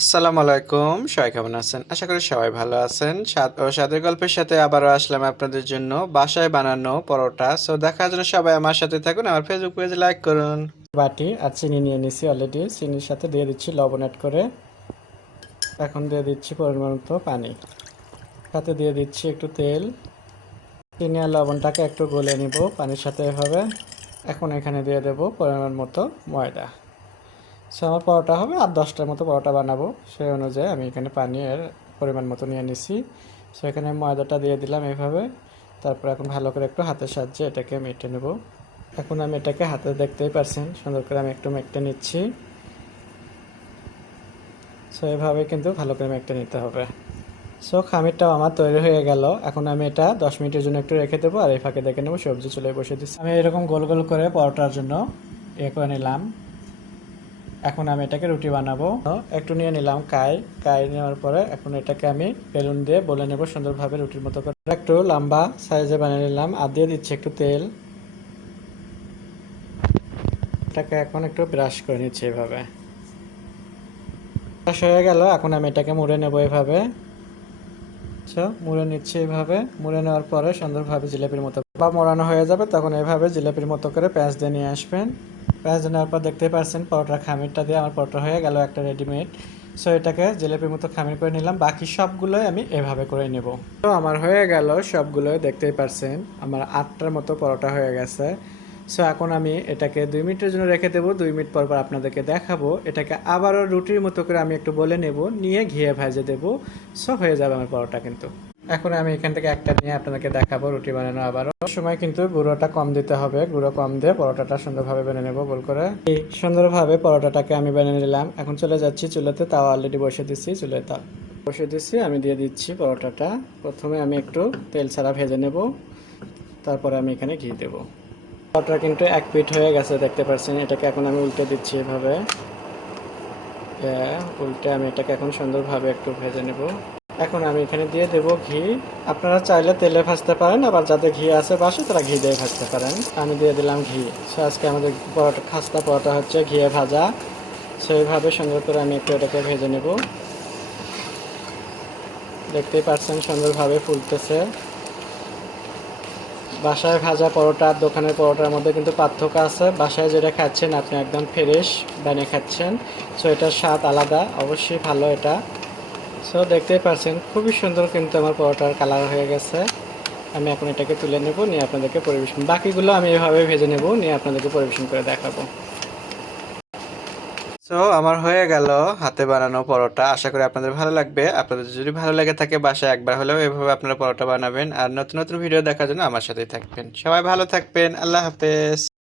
আসসালামু আলাইকুম, সবাই কেমন আছেন? আশা করি সবাই ভালো আছেন। স্বাদ ও স্বাদের গল্পের সাথে আবারও আসলাম আপনাদের জন্য বাসায় বানানো পরোটা। সো দেখার জন্য সবাই আমার সাথে থাকুন, আমার ফেসবুক পেজ লাইক করুন। বাটি আর চিনি নিয়ে নিছি অলরেডি। চিনির সাথে দিয়ে দিচ্ছি লবণ অ্যাড করে। এখন দিয়ে দিচ্ছি পরিমাণ মতো পানি, সাথে দিয়ে দিচ্ছি একটু তেল। চিনি আর লবণটাকে একটু গলে নিব পানির সাথে এভাবে। এখন এখানে দিয়ে দেব পরিমাণ মতো ময়দা। সো আমার পরোটা হবে আর 10টার মতো পরোটা বানাবো, সেই অনুযায়ী আমি এখানে পানির পরিমাণ মতো নিয়ে নিছি। সো এখানে ময়দাটা দিয়ে দিলাম এইভাবে। তারপর এখন ভালো করে একটু হাতের সাহায্যে এটাকে মেখে নেব। এখন আমি এটাকে হাতে দেখতেই পারছেন সুন্দর করে আমি একটু মেখে নিচ্ছি। সো এভাবে কিন্তু ভালো করে মেখে নিতে হবে। সো খামিরটাও আমার তৈরি হয়ে গেল। এখন আমি এটা 10 মিনিটের জন্য একটু রেখে দেবো, আর এই ফাঁকে দেখে নেবো সবজি চুলায় বসে দিচ্ছি। আমি এরকম গোল গোল করে পরোটার জন্য করে নিলাম। এখন আমি এটাকে রুটি বানাবো। একটু নিয়ে নিলাম কাই নেওয়ার পরে এখন এটাকে আমি বেলুন দিয়ে বলে নেব সুন্দরভাবে রুটির মতো করে। একটু লম্বা সাইজে বানিয়ে নিলাম আর দিয়ে দিচ্ছি একটু তেল। এটাকে এখন একটু ব্রাশ করে নিচ্ছি এভাবে। ব্রাশ হয়ে গেল, এখন আমি এটাকে মুড়ে নেব এভাবে। মুড়ে নিচ্ছি এভাবে। মুড়ে নেওয়ার পরে সুন্দরভাবে জিলাপির মতো বা মোড়ানো হয়ে যাবে, তখন এভাবে জিলাপির মতো করে পেঁয়াজ দিয়ে নিয়ে আসবেন। পেঁয়াজ দিয়ে নেওয়ার পর দেখতেই পারছেন পরোটার খামিরটা দিয়ে আমার পরোটা হয়ে গেল একটা রেডিমেড। সো এটাকে জিলাপির মতো খামির করে নিলাম। বাকি সবগুলোই আমি এভাবে করে নেব। তো আমার হয়ে গেল সবগুলোই, দেখতেই পারছেন আমার 8টার মতো পরোটা হয়ে গেছে। সো এখন আমি এটাকে 2 মিনিটের জন্য রেখে দেবো। 2 মিনিট পর পর আপনাদেরকে দেখাবো। এটাকে আবারও রুটির মতো করে আমি একটু বলে নেব, নিয়ে ঘিয়ে ভেজে দেবো। সো হয়ে যাবে আমার পরোটা কিন্তু। এখন আমি এখান থেকে একটা নিয়ে আপনাদেরকে দেখাবো রুটি বানানো। আবারও সময় কিন্তু গুঁড়োটা কম দিতে হবে, গুঁড়ো কম দিয়ে পরোটাটা সুন্দরভাবে বেনে নেবো গোল করে। এই সুন্দরভাবে পরোটাটাকে আমি বেনে নিলাম। এখন চলে যাচ্ছি চুলাতে, তাওয়া অলরেডি বসে দিচ্ছি, চুলায় তাও বসে দিচ্ছি। আমি দিয়ে দিচ্ছি পরোটাটা। প্রথমে আমি একটু তেল ছাড়া ভেজে নেব, তারপরে আমি এখানে ঘি দেবো। পরোটা কিন্তু এক পিঠ হয়ে গেছে, দেখতে পাচ্ছেন। এটাকে এখন আমি উল্টে দিচ্ছি এভাবে। উল্টে আমি এটাকে এখন সুন্দরভাবে একটু ভেজে নেব। এখন আমি এখানে দিয়ে দেব ঘি। আপনারা চাইলে তেলে ভাজতে পারেন, আবার যাদের ঘি আছে বাসে তারা ঘি দিয়ে ভাজতে পারেন। আমি দিয়ে দিলাম ঘি। সো আজকে আমাদের পরোটা, খাস্তা পরোটা হচ্ছে ঘিয়ে ভাজা। সেইভাবে সুন্দর করে আমি একটু এটাকে ভেজে নেব। দেখতেই পাচ্ছেন সুন্দরভাবে ফুলতেছে। বাসায় ভাজা পরোটা আর দোকানের পরোটার মধ্যে কিন্তু পার্থক্য আছে। বাসায় যেটা খাচ্ছেন আপনি একদম ফ্রেশ বানিয়ে খাচ্ছেন। সো এটার স্বাদ আলাদা, অবশ্যই ভালো এটা। সো দেখতেই পাচ্ছেন খুবই সুন্দর কিন্তু আমার পরোটার কালার হয়ে গেছে। আমি এখন এটাকে তুলে নেব, নিয়ে আপনাদেরকে পরিবেশন, বাকিগুলো আমি এভাবে ভেজে নেব, নিয়ে আপনাদেরকে পরিবেশন করে দেখাবো। সো আমার হয়ে গেল হাতে বানানো পরোটা। আশা করি আপনাদের ভালো লাগবে। আপনাদের যদি ভালো লেগে থাকে বাসায় একবার হলেও এভাবে আপনারা পরোটা বানাবেন। আর নতুন নতুন ভিডিও দেখার জন্য আমার সাথেই থাকবেন। সবাই ভালো থাকবেন। আল্লাহ হাফেজ।